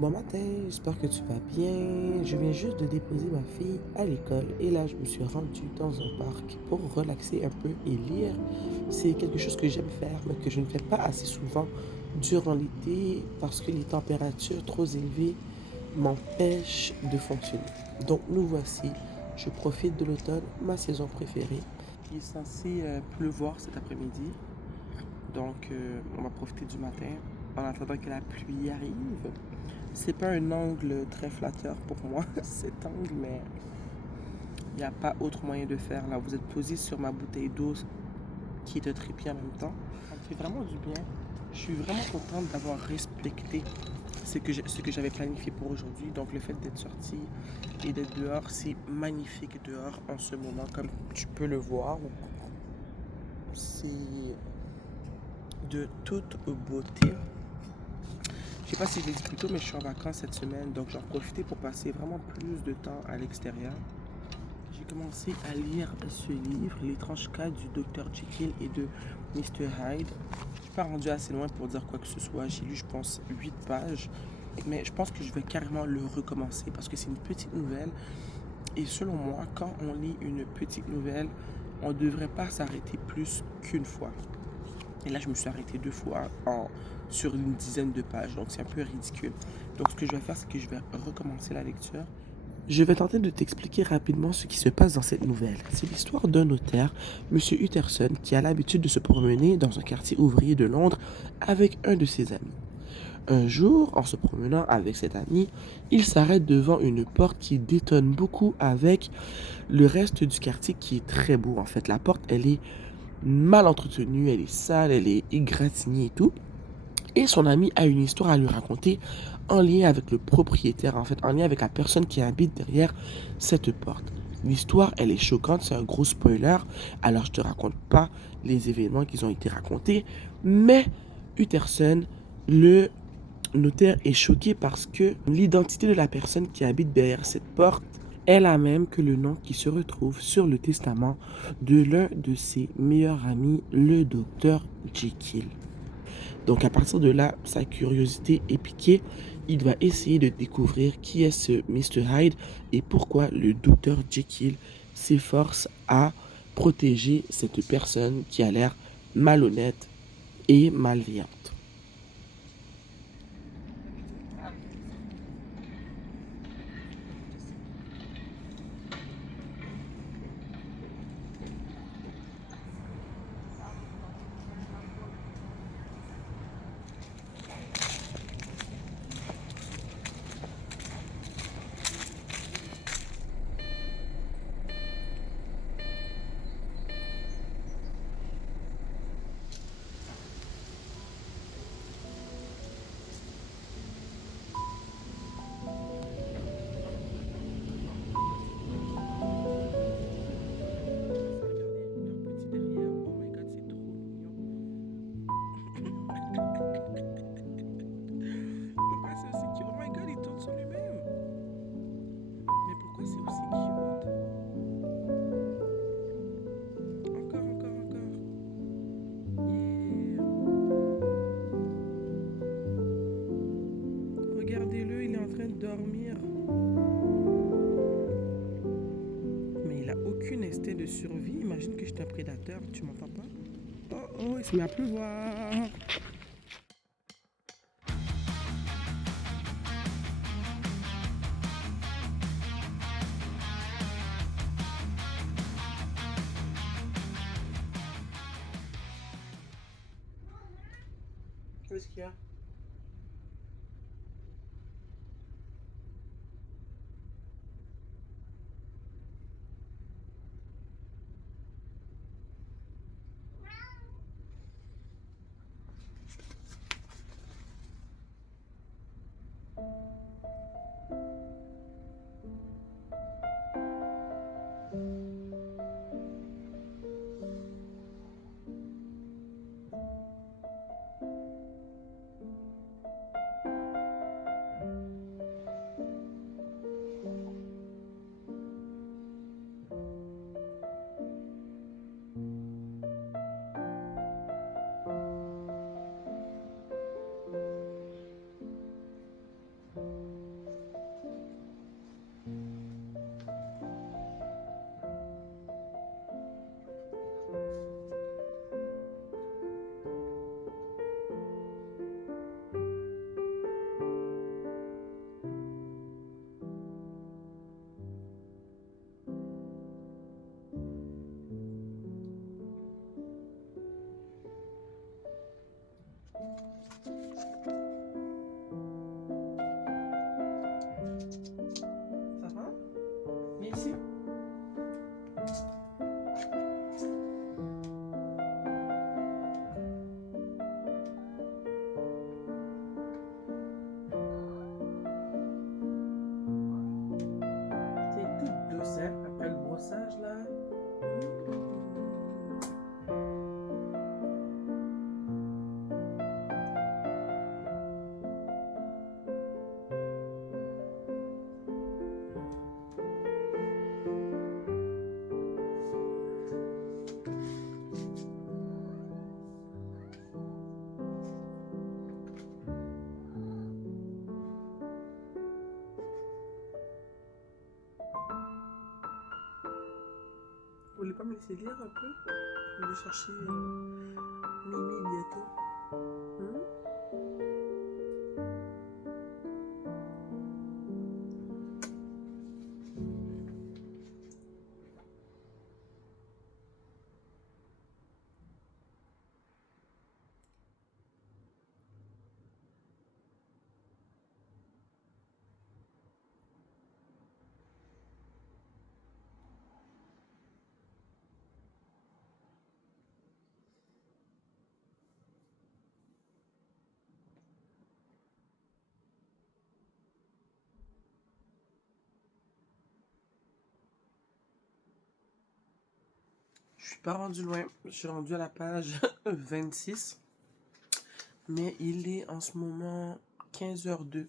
Bon matin, j'espère que tu vas bien. Je viens juste de déposer ma fille à l'école et là, je me suis rendu dans un parc pour relaxer un peu et lire. C'est quelque chose que j'aime faire, mais que je ne fais pas assez souvent durant l'été parce que les températures trop élevées m'empêchent de fonctionner. Donc, nous voici. Je profite de l'automne, ma saison préférée. Il est censé pleuvoir cet après-midi. Donc, on va profiter du matin en attendant que la pluie arrive. C'est pas un angle très flatteur pour moi, cet angle, mais il n'y a pas autre moyen de faire. Là, vous êtes posé sur ma bouteille d'eau qui est un trépied en même temps. Ça me fait vraiment du bien. Je suis vraiment contente d'avoir respecté ce que j'avais planifié pour aujourd'hui. Donc, le fait d'être sorti et d'être dehors, c'est magnifique dehors en ce moment, comme tu peux le voir. C'est de toute beauté. Je sais pas si je l'ai dit plus tôt, mais je suis en vacances cette semaine, donc j'en profite pour passer vraiment plus de temps à l'extérieur. J'ai commencé à lire ce livre, L'étrange cas du Dr Jekyll et de Mr Hyde. Je suis pas rendu assez loin pour dire quoi que ce soit. J'ai lu, je pense, 8 pages. Mais je pense que je vais carrément le recommencer parce que c'est une petite nouvelle. Et selon moi, quand on lit une petite nouvelle, on ne devrait pas s'arrêter plus qu'une fois. Et là, je me suis arrêté 2 fois sur une dizaine de pages. Donc, c'est un peu ridicule. Donc, ce que je vais faire, c'est que je vais recommencer la lecture. Je vais tenter de t'expliquer rapidement ce qui se passe dans cette nouvelle. C'est l'histoire d'un notaire, Monsieur Utterson, qui a l'habitude de se promener dans un quartier ouvrier de Londres avec un de ses amis. Un jour, en se promenant avec cet ami, il s'arrête devant une porte qui détonne beaucoup avec le reste du quartier qui est très beau. En fait, la porte, elle est mal entretenue, elle est sale, elle est égratignée et tout. Et son ami a une histoire à lui raconter en lien avec le propriétaire, en fait, en lien avec la personne qui habite derrière cette porte. L'histoire, elle est choquante, c'est un gros spoiler. Alors, je te raconte pas les événements qui ont été racontés, mais Utterson, le notaire, est choqué parce que l'identité de la personne qui habite derrière cette porte est la même que le nom qui se retrouve sur le testament de l'un de ses meilleurs amis, le docteur Jekyll. Donc à partir de là, sa curiosité est piquée. Il va essayer de découvrir qui est ce Mr. Hyde et pourquoi le docteur Jekyll s'efforce à protéger cette personne qui a l'air malhonnête et malveillante. Pourquoi c'est aussi cute? Oh my god, il tourne sur lui-même. Mais pourquoi c'est aussi cute? Encore, encore, encore. Yeah. Regardez-le, il est en train de dormir. Mais il a aucun instinct de survie. Imagine que je suis un prédateur, tu m'entends pas? Oh oh, il se met à pleuvoir. Qu'est-ce qu'il y a? de lire un peu. Je vais aller chercher Mimi bientôt. Hmm? Je suis pas rendu loin. Je suis rendu à la page 26. Mais il est en ce moment 15h02.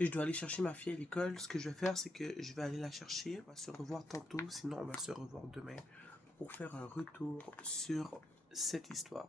Et je dois aller chercher ma fille à l'école. Ce que je vais faire, c'est que je vais aller la chercher. On va se revoir tantôt. Sinon, on va se revoir demain pour faire un retour sur cette histoire.